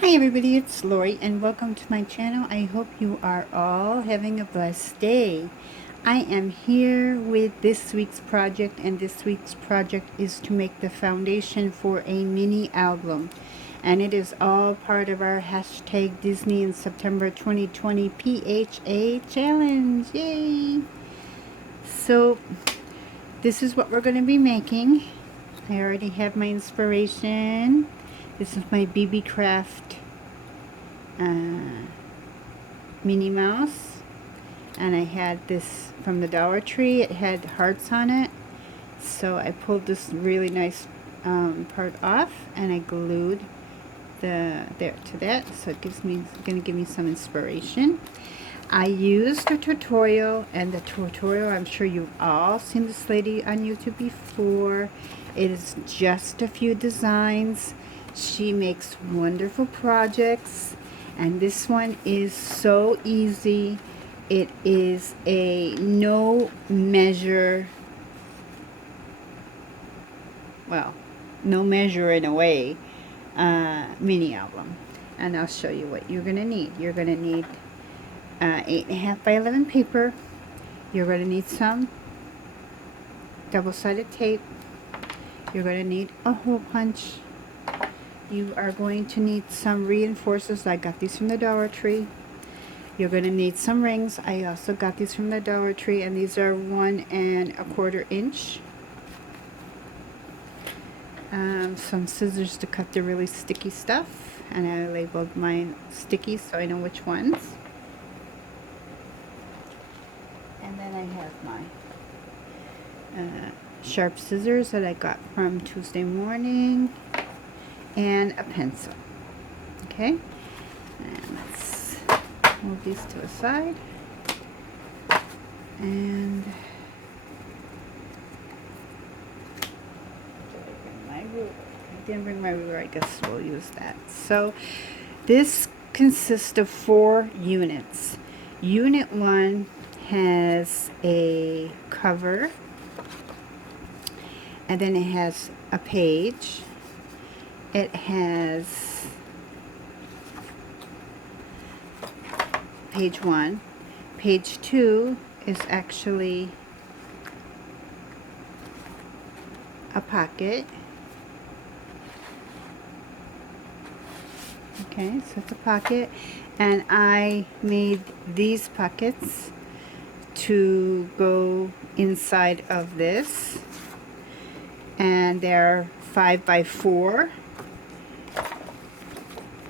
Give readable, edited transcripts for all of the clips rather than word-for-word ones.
Hi everybody, it's Lori and welcome to my channel. I hope you are all having a blessed day. I am here with this week's project, and this week's project is to make the foundation for a mini album. And it is all part of our hashtag Disney in September 2020 PHA challenge. Yay! So this is what we're going to be making. I already have my inspiration. This is my BB Craft Minnie Mouse, and I had this from the Dollar Tree. It had hearts on it, so I pulled this really nice part off and I glued there to that, so it's gonna give me some inspiration. I used a tutorial, and the tutorial, I'm sure you've all seen this lady on YouTube before. It is just a few designs. She makes wonderful projects, and this one is so easy. It is a no measure in a way mini album. And I'll show you what you're gonna need. You're gonna need 8.5 by 11 paper. You're gonna need some double-sided tape. You're gonna need a hole punch. You are going to need some reinforcers. I got these from the Dollar Tree. You're going to need some rings. I also got these from the Dollar Tree, and these are 1 1/4 inch. Some scissors to cut the really sticky stuff, and I labeled mine sticky so I know which ones. And then I have my sharp scissors that I got from Tuesday Morning, and a pencil. Okay, and let's move these to a side. And I didn't bring my ruler. I guess we'll use that. So this consists of 4 units. Unit 1 has a cover, and then it has a page. It has page 1. Page 2 is actually a pocket. Okay, so it's a pocket, and I made these pockets to go inside of this, and they're 5 by 4.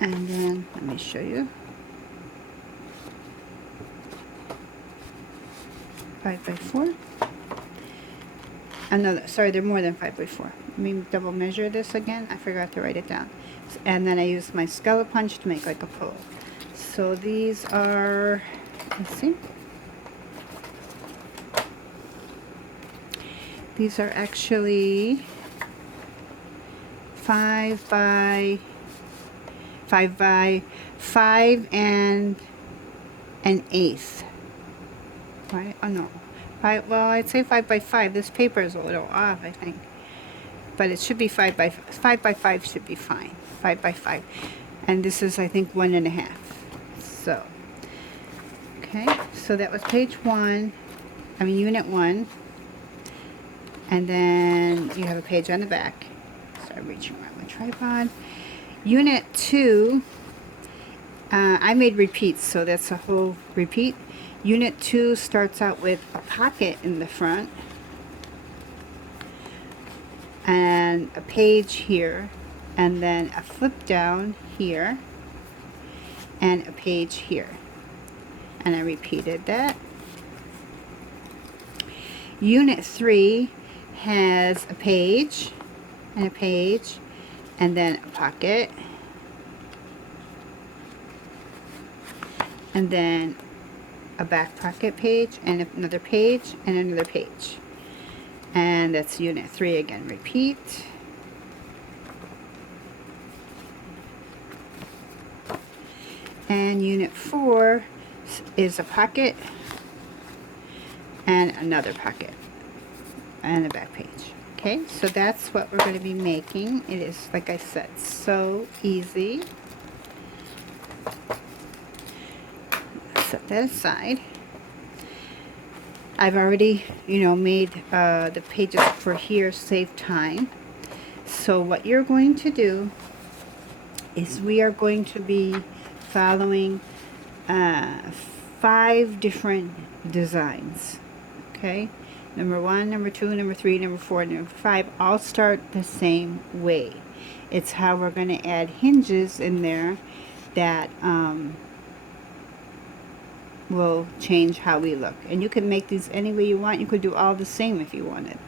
And then let me show you. 5 by 4. Another, sorry, they're more than 5 by 4. Let me double measure this again. I forgot to write it down. And then I used my scallop punch to make like a pole. So these are, let's see. These are actually 5 by 5 and an eighth. Right? Oh no. Well, I'd say 5 by 5. This paper is a little off, I think. But it should be 5 by 5 should be fine. 5 by 5. And this is, I think, 1 1/2. So, okay. So that was page 1. I mean, unit 1. And then you have a page on the back. So I'm reaching around my tripod. Unit 2, I made repeats, so that's a whole repeat. Unit 2 starts out with a pocket in the front, and a page here, and then a flip down here, and a page here. And I repeated that. Unit 3 has a page, and a page, and then a pocket, and then a back pocket page, and another page, and another page. And that's unit 3 again. Repeat. And unit 4 is a pocket, and another pocket, and a back page. Okay, so that's what we're going to be making. It is, like I said, so easy. set that aside. I've already, you know, made the pages for here save time. So what you're going to do is we are going to be following 5 different designs. Okay, number 1, number 2, number 3, number 4, number 5 all start the same way. It's how we're going to add hinges in there that will change how we look. And you can make these any way you want. You could do all the same if you wanted.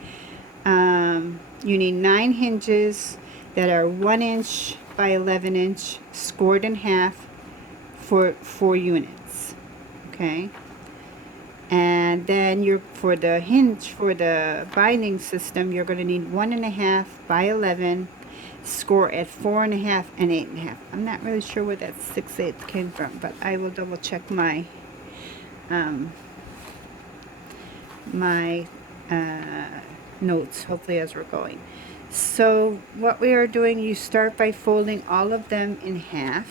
You need 9 hinges that are 1 inch by 11 inch, scored in half for 4 units. Okay, and then you're for the hinge, for the binding system, you're going to need 1.5 by 11, score at 4.5 and 8.5. I'm not really sure where that 6/8 came from, but I will double check my notes, hopefully, as we're going. So what we are doing, you start by folding all of them in half.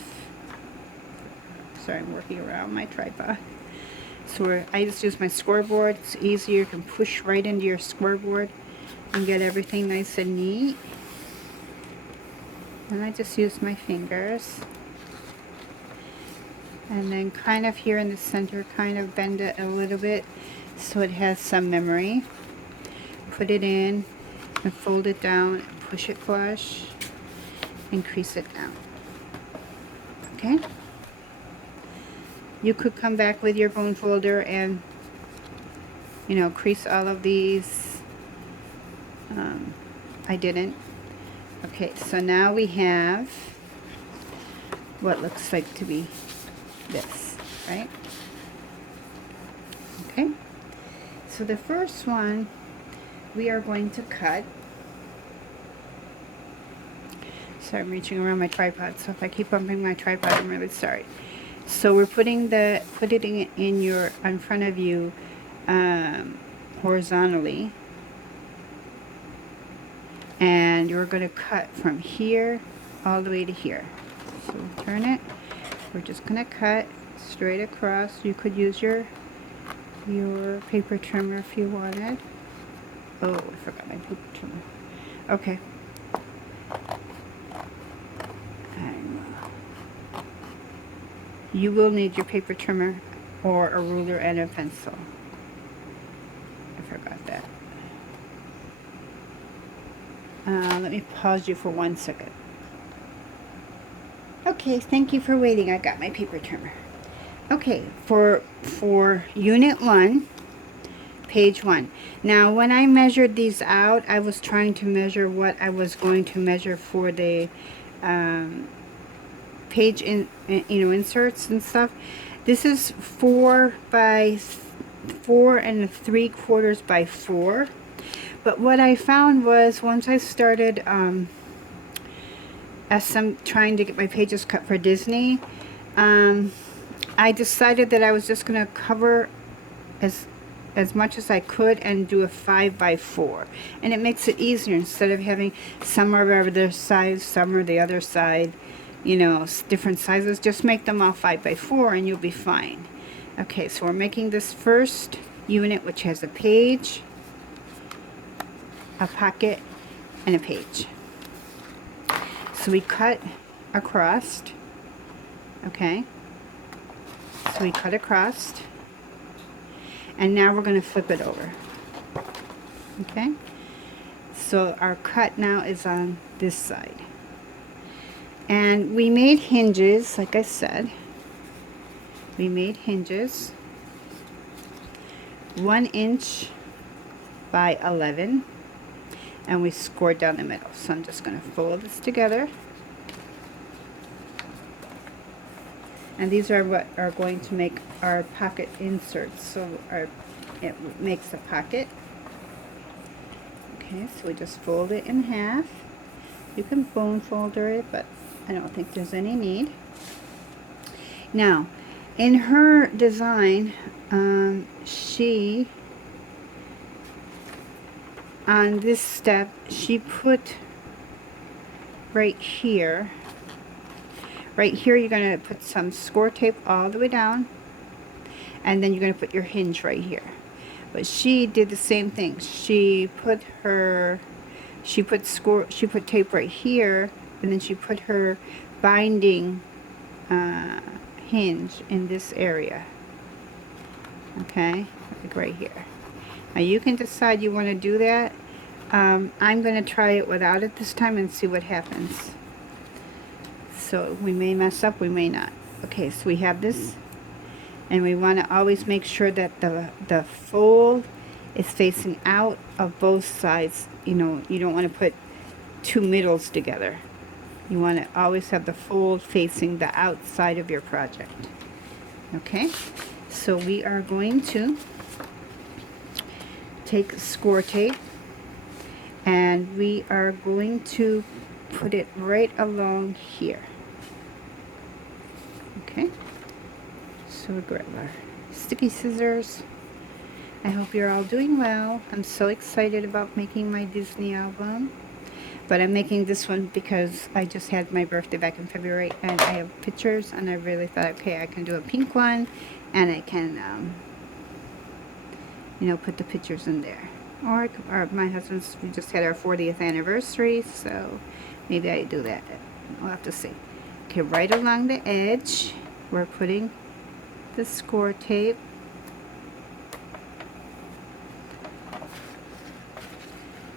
Sorry, I'm working around my tripod. So I just use my scoreboard. It's easier. You can push right into your scoreboard and get everything nice and neat. And I just use my fingers. And then kind of here in the center, kind of bend it a little bit so it has some memory. Put it in and fold it down, push it flush, and crease it down. Okay? You could come back with your bone folder and, you know, crease all of these. I didn't. Okay, so now we have what looks like to be this, right? Okay, so the first one we are going to cut. Sorry, I'm reaching around my tripod, so if I keep bumping my tripod, I'm really sorry. So we're putting it in your, in front of you, horizontally, and you're going to cut from here all the way to here. So turn it. We're just going to cut straight across. You could use your paper trimmer if you wanted. Oh, I forgot my paper trimmer. Okay. You will need your paper trimmer or a ruler and a pencil. I forgot that. Let me pause you for 1 second. Okay, thank you for waiting. I got my paper trimmer. Okay, for unit 1, page 1. Now, when I measured these out, I was trying to measure what I was going to measure for the page inserts and stuff. This is 4 by 4 and 3/4 by 4. But what I found was once I started as I'm trying to get my pages cut for Disney, I decided that I was just going to cover as much as I could and do a 5 by 4, and it makes it easier instead of having some are over the side, some are the other side, you know, different sizes. Just make them all 5 by 4 and you'll be fine. Okay, so we're making this first unit, which has a page, a pocket, and a page. So we cut across. Okay, so we cut across, and now we're going to flip it over. Okay, so our cut now is on this side, and we made hinges. Like I said, we made hinges 1 inch by 11, and we scored down the middle. So I'm just going to fold this together, and these are what are going to make our pocket inserts. So it makes a pocket. Okay, so we just fold it in half. You can bone folder it, but I don't think there's any need. Now, in her design, she, on this step, she put right here, you're going to put some score tape all the way down, and then you're going to put your hinge right here. But she did the same thing. She put tape right here, and then she put her binding hinge in this area. Okay, like right here. Now you can decide you want to do that. I'm going to try it without it this time and see what happens. So we may mess up, we may not. Okay, so we have this, and we want to always make sure that the fold is facing out of both sides. You know, you don't want to put two middles together. You want to always have the fold facing the outside of your project. Okay, so we are going to take score tape, and we are going to put it right along here. Okay, so we grab our sticky scissors. I hope you're all doing well. I'm so excited about making my Disney album, but I'm making this one because I just had my birthday back in February, and I have pictures, and I really thought, okay, I can do a pink one, and I can you know, put the pictures in there. Or my husband's, we just had our 40th anniversary, so maybe I do that. We'll have to see. Okay, right along the edge, we're putting the score tape.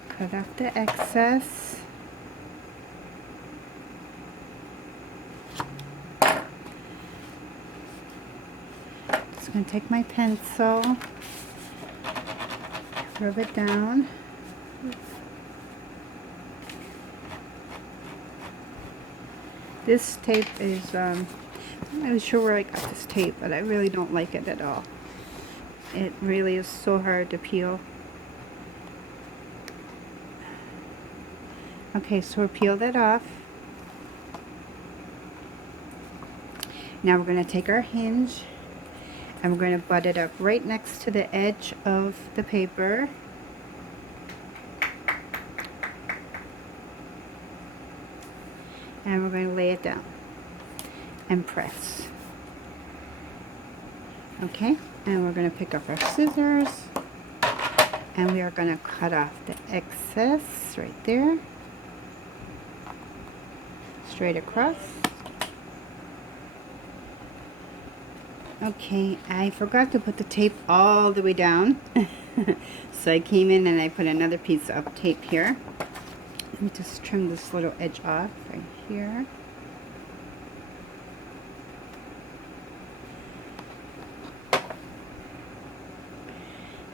Cut off the excess. Just going to take my pencil, rub it down. This tape is, I'm not really sure where I got this tape, but I really don't like it at all. It really is so hard to peel. Okay, so we'll peel that off. Now we're going to take our hinge, and we're going to butt it up right next to the edge of the paper. And we're going to lay it down and press. Okay, and we're going to pick up our scissors, and we are going to cut off the excess right there, straight across. Okay, I forgot to put the tape all the way down. So I came in and I put another piece of tape here. Let me just trim this little edge off right here.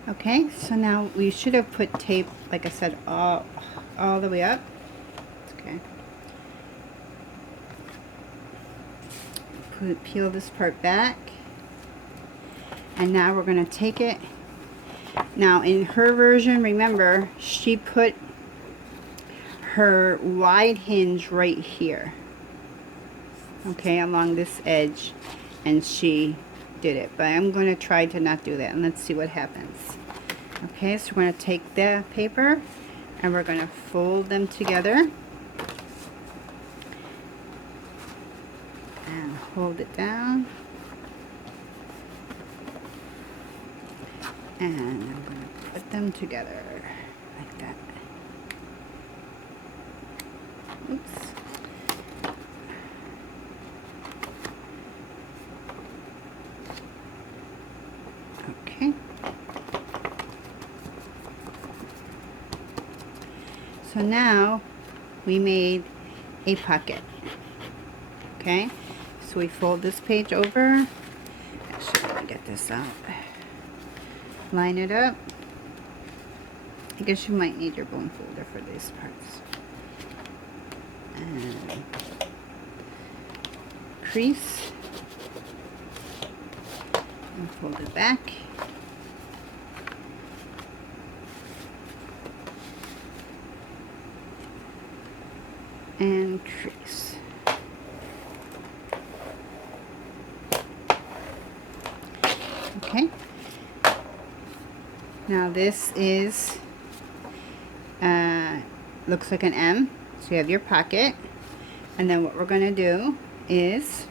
Okay, so now we should have put tape, like I said, all the way up. Okay. Peel this part back. And now we're going to take it. Now in her version, remember, she put her wide hinge right here. Okay, along this edge. And she did it. But I'm going to try to not do that. And let's see what happens. Okay, so we're going to take the paper and we're going to fold them together. And hold it down. And I'm going to put them together like that. Oops. Okay. So now we made a pocket. Okay. So we fold this page over. Actually, let me get this out. Line it up. I guess you might need your bone folder for these parts. And crease. And fold it back. And crease. Okay. Now this is, looks like an M, so you have your pocket, and then what we're going to do is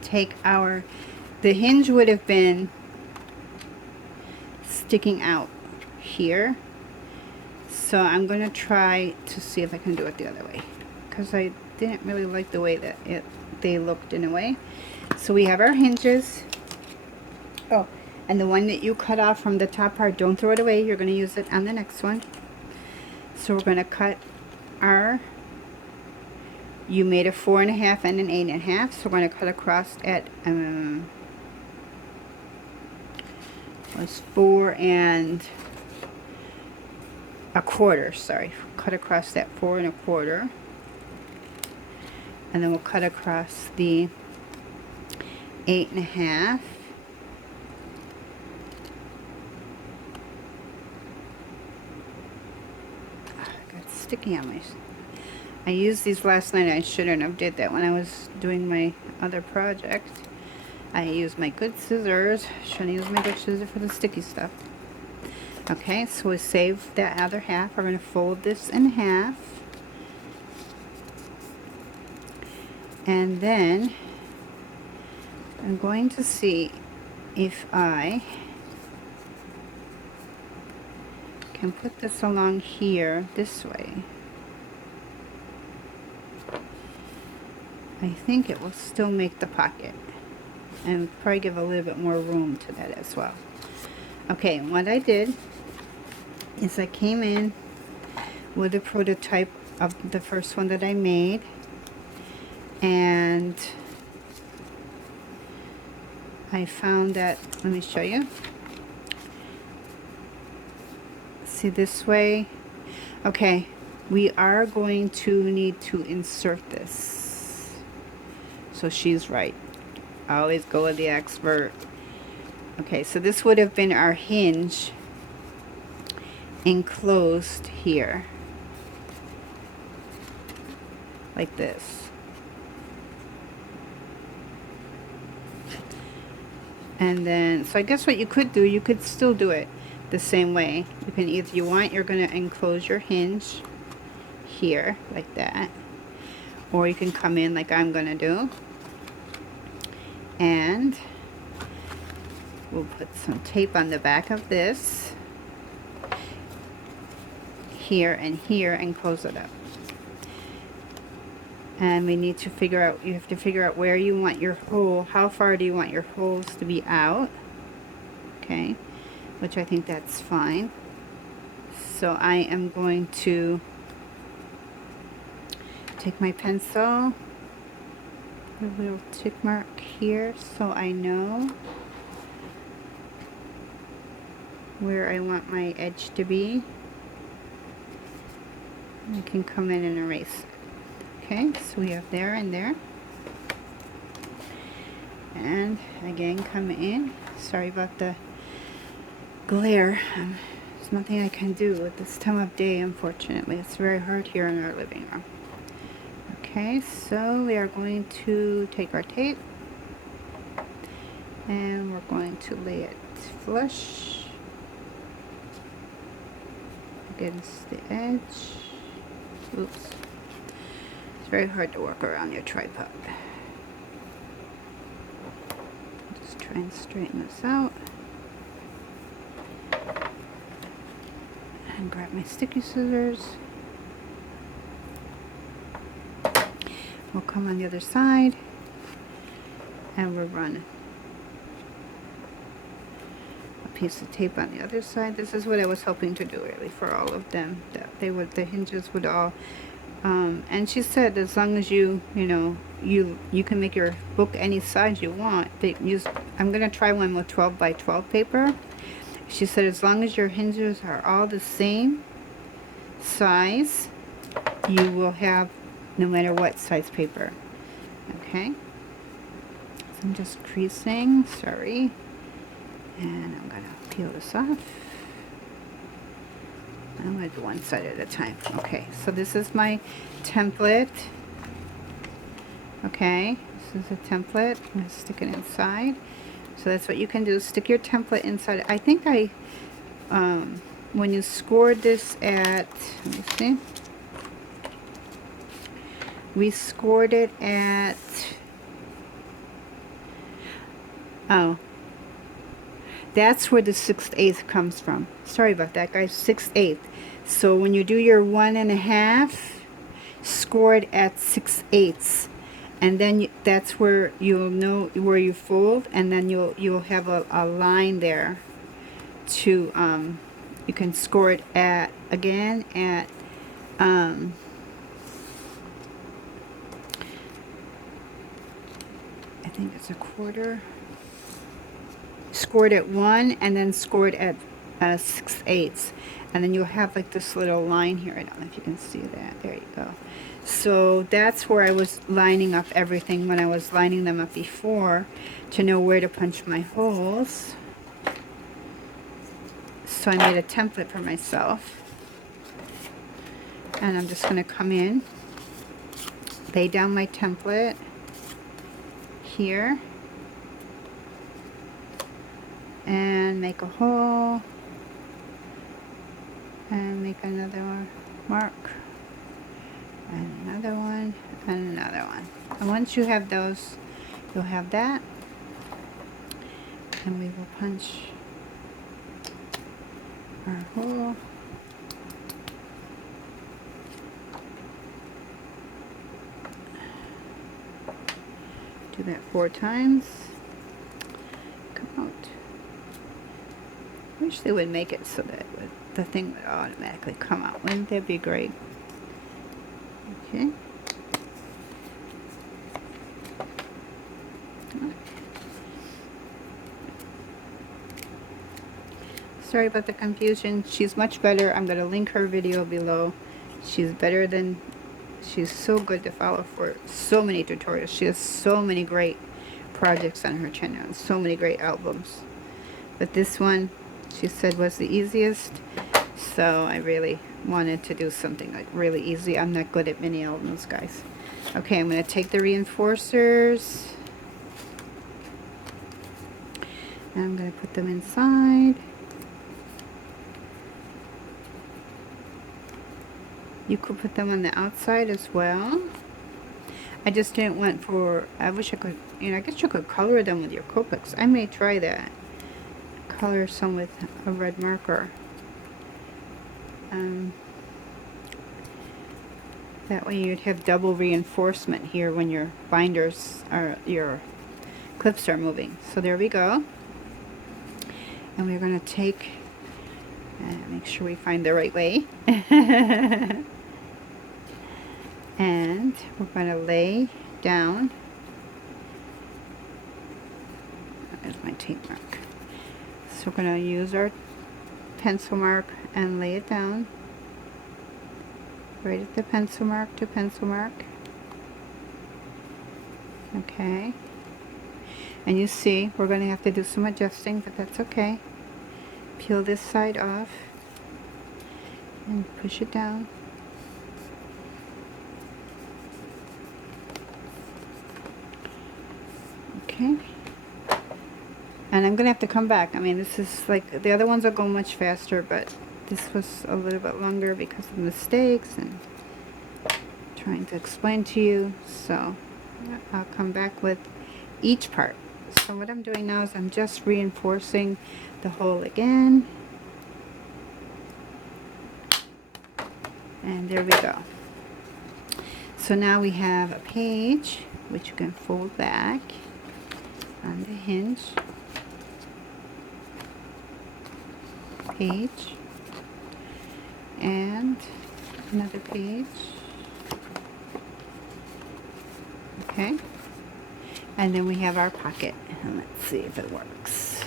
take our the hinge would have been sticking out here. So I'm going to try to see if I can do it the other way, because I didn't really like the way that they looked in a way. So we have our hinges. Oh, and the one that you cut off from the top part, don't throw it away. You're going to use it on the next one. So we're going to cut our, you made a 4.5 and an 8.5. So we're going to cut across at, was 4 1/4, sorry. Cut across that 4 1/4. And then we'll cut across the 8.5. Got sticky on my, I used these last night. I shouldn't have did that when I was doing my other project. I used my good scissors. Shouldn't use my good scissors for the sticky stuff. Okay, so we save that other half. We're going to fold this in half. And then I'm going to see if I can put this along here this way. I think it will still make the pocket and probably give a little bit more room to that as well. Okay, what I did is I came in with a prototype of the first one that I made, and I found that, let me show you. See this way? Okay, we are going to need to insert this. So she's right. I always go with the expert. Okay, so this would have been our hinge enclosed here. Like this. And then, so I guess what you could do, you could still do it the same way. You can, if you want, you're going to enclose your hinge here, like that. Or you can come in like I'm going to do. And we'll put some tape on the back of this. Here and here, and close it up. And we need to figure out, you have to figure out where you want your hole, how far do you want your holes to be out. Okay, which I think that's fine. So I am going to take my pencil, put a little tick mark here so I know where I want my edge to be. I can come in and erase it. Okay, so we have there and there. And again, come in. Sorry about the glare. There's nothing I can do at this time of day, unfortunately. It's very hard here in our living room. Okay, so we are going to take our tape and we're going to lay it flush against the edge. Oops. It's very hard to work around your tripod. Just try and straighten this out. And grab my sticky scissors. We'll come on the other side and we'll run a piece of tape on the other side. This is what I was hoping to do really for all of them, that they would, the hinges would all and she said as long as you know you can make your book any size you want. They use, I'm gonna try one with 12 by 12 paper. She said as long as your hinges are all the same size, you will have no matter what size paper. Okay, so I'm just creasing, sorry, and I'm gonna peel this off. I'm going to do one side at a time. Okay, so this is my template. Okay, this is a template. I'm going to stick it inside. So that's what you can do, stick your template inside. I think I, when you scored this at, let me see, we scored it at Oh, that's where the 6/8 comes from. Sorry about that, guys. 6/8. So when you do your 1.5, score it at 6/8, and then that's where you'll know where you fold, and then you'll have a line there to you can score it at again at I think it's a quarter. Scored at 1 and then scored at 6/8, and then you'll have like this little line here. I don't know if you can see that. There you go. So that's where I was lining up everything when I was lining them up before, to know where to punch my holes. So I made a template for myself, and I'm just going to come in, lay down my template here, and make a hole, and make another mark, and another one, and another one. And once you have those, you'll have that, and we will punch our hole. Do that 4 times. Come out. I wish they would make it so that the thing would automatically come out. Wouldn't that be great? Okay. Sorry about the confusion. She's much better. I'm going to link her video below. She's better than... She's so good to follow for so many tutorials. She has so many great projects on her channel and so many great albums. But this one, she said, was the easiest. So I really wanted to do something like really easy. I'm not good at mini albums, guys. Okay, I'm going to take the reinforcers. And I'm going to put them inside. You could put them on the outside as well. I just didn't want for, I wish I could, I guess you could color them with your Copics. I may try that. Color some with a red marker. That way you'd have double reinforcement here when your binders are, your clips are moving. So there we go. And we're going to take, make sure we find the right way. And we're going to lay down, there's my tape mark. So we're going to use our pencil mark and lay it down right at the pencil mark to pencil mark. Okay. And you see, we're going to have to do some adjusting, but that's okay. Peel this side off and push it down. Okay. And I'm going to have to come back. I mean, this is like, the other ones will go much faster, but this was a little bit longer because of mistakes and trying to explain to you. So I'll come back with each part. So what I'm doing now is I'm just reinforcing the hole again. And there we go. So now we have a page, which you can fold back on the hinge. Page. And another page. Okay. And then we have our pocket. And let's see if it works.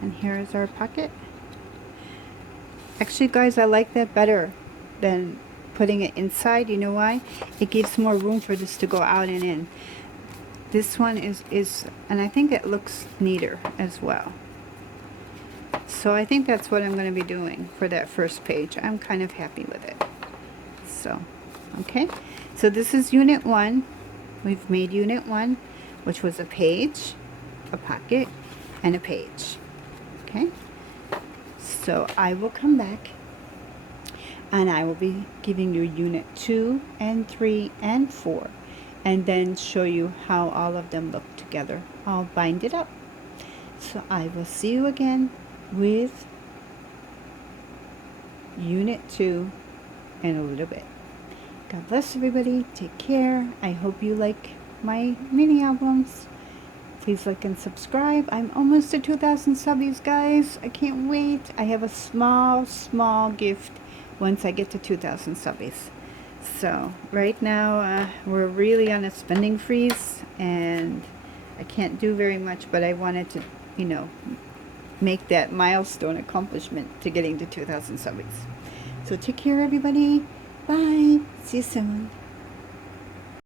And here is our pocket. Actually, guys, I like that better than putting it inside. You know why? It gives more room for this to go out and in. This one is and I think it looks neater as well. So I think that's what I'm going to be doing for that first page. I'm kind of happy with it. So, okay. So this is Unit 1. We've made Unit 1, which was a page, a pocket, and a page. Okay. So I will come back and I will be giving you Unit 2 and 3 and 4 and then show you how all of them look together. I'll bind it up. So I will see you again with Unit 2 in a little bit. God bless everybody. Take care. I hope you like my mini albums. Please like and subscribe. I'm almost at 2,000 subbies, guys. I can't wait. I have a small gift once I get to 2,000 subbies. So right now we're really on a spending freeze and I can't do very much, but I wanted to, you know, make that milestone accomplishment to getting to 2,000 subbies. So take care, everybody. Bye. See you soon.